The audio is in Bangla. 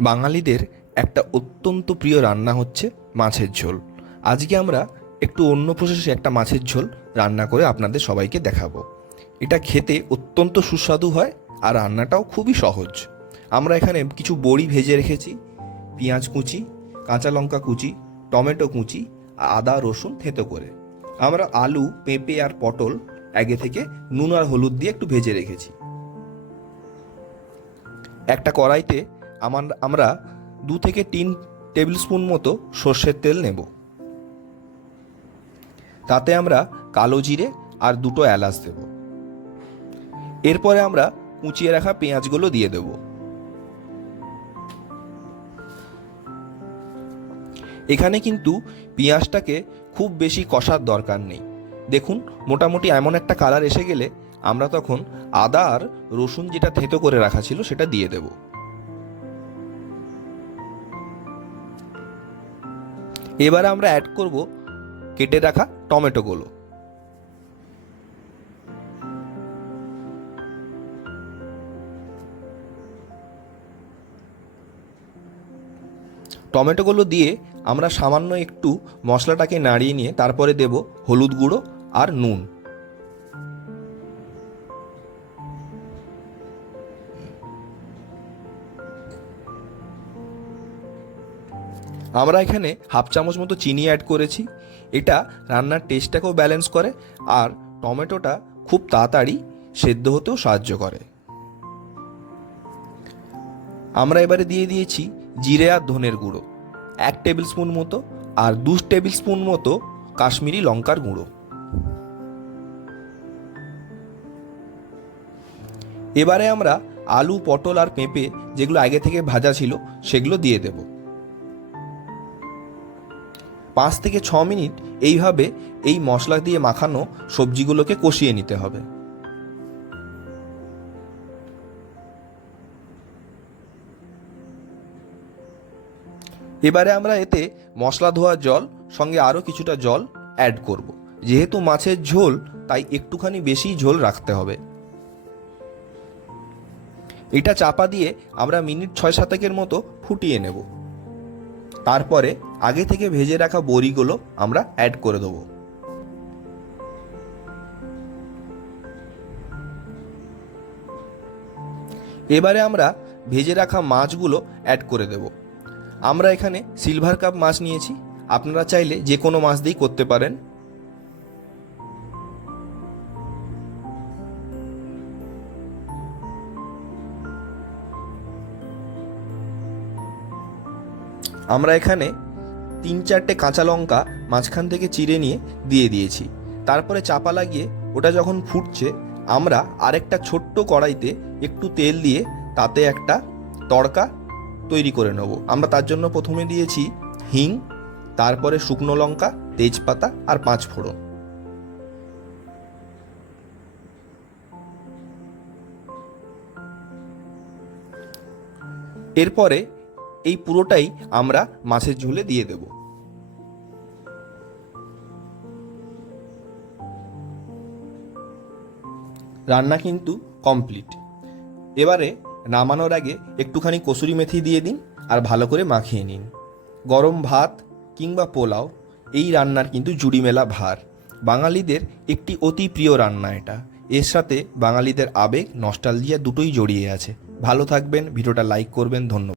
বাঙালিদের একটা অত্যন্ত প্রিয় রান্না হচ্ছে মাছের ঝোল। আজকে আমরা একটু অন্য প্রসেসে একটা মাছের ঝোল রান্না করে আপনাদের সবাইকে দেখাবো। এটা খেতে অত্যন্ত সুস্বাদু হয় আর রান্নাটাও খুবই সহজ। আমরা এখানে কিছু বড়ি ভেজে রেখেছি, পেঁয়াজ কুচি, কাঁচা লঙ্কা কুচি, টমেটো কুচি, আদা, রসুন থেতো করে। আমরা আলু, পেঁপে আর পটল আগে থেকে নুন আর হলুদ দিয়ে একটু ভেজে রেখেছি। একটা কড়াইতে আমার আমরা দু থেকে তিন টেবিল স্পুন মতো সর্ষের তেল নেব। তাতে আমরা কালো জিরে আর দুটো এলাচ দেব। এরপরে আমরা কুচিয়ে রাখা পেঁয়াজগুলো দিয়ে দেব। এখানে কিন্তু পেঁয়াজটাকে খুব বেশি কষার দরকার নেই। দেখুন, মোটামুটি এমন একটা কালার এসে গেলে আমরা তখন আদা আর রসুন যেটা থেতো করে রাখা ছিল সেটা দিয়ে দেব। এবারে আমরা অ্যাড করব কেটে রাখা টমেটোগুলো টমেটোগুলো দিয়ে আমরা সামান্য একটু মশলাটাকে নাড়িয়ে নিয়ে তারপরে দেব হলুদ গুঁড়ো আর নুন। আমরা এখানে হাফ চামচ মতো চিনি অ্যাড করেছি। এটা রান্নার টেস্টটাকেও ব্যালেন্স করে আর টমেটোটা খুব তাড়াতাড়ি সেদ্ধ হতেও সাহায্য করে। আমরা এবারে দিয়ে দিয়েছি জিরে আর ধনের গুঁড়ো, এক টেবিল স্পুন মতো আর দু টেবিল স্পুন মতো কাশ্মীরি লঙ্কার গুঁড়ো। এবারে আমরা আলু, পটল আর পেঁপে যেগুলো আগে থেকে ভাজা ছিল সেগুলো দিয়ে দেব। পাঁচ থেকে ছ মিনিট এইভাবে এই মশলা দিয়ে মাখানো সবজিগুলোকে কষিয়ে নিতে হবে। এবারে আমরা এতে মশলা ধোয়া জল, সঙ্গে আরও কিছুটা জল অ্যাড করব। যেহেতু মাছের ঝোল, তাই একটুখানি বেশি ঝোল রাখতে হবে। এটা চাপা দিয়ে আমরা মিনিট ছয় সাতেকের মতো ফুটিয়ে নেব। তারপরে আগে থেকে ভেজে রাখা বড়িগুলো আমরা অ্যাড করে দেবো। এবারে আমরা ভেজে রাখা মাছগুলো অ্যাড করে দেব। আমরা এখানে সিলভার কাপ মাছ নিয়েছি। আপনারা চাইলে যে কোনো মাছ দিয়েই করতে পারেন। আমরা এখানে তিন চারটে কাঁচা লঙ্কা মাঝখান থেকে চিড়ে নিয়ে দিয়ে দিয়েছি। তারপরে চাপা লাগিয়ে ওটা যখন ফুটছে, আমরা আরেকটা ছোট্ট কড়াইতে একটু তেল দিয়ে তাতে একটা তড়কা তৈরি করে নেব। আমরা তার জন্য প্রথমে দিয়েছি হিং, তারপরে শুকনো লঙ্কা, তেজপাতা আর পাঁচ ফোড়ন। এরপরে এই পুরোটাই আমরা মাছের ঝোলে দিয়ে দেব। রান্না কিন্তু কমপ্লিট। এবারে নামানোর আগে একটুখানি কসুরি মেথি দিয়ে দিন আর ভালো করে মাখিয়ে নিন। গরম ভাত কিংবা পোলাও, এই রান্নার কিন্তু জুড়ি মেলা ভার। বাঙালিদের একটি অতি প্রিয় রান্না এটা। এর সাথে বাঙালিদের আবেগ, নস্টালজিয়া দুটোই জড়িয়ে আছে। ভালো থাকবেন, ভিডিওটা লাইক করবেন, ধন্যবাদ।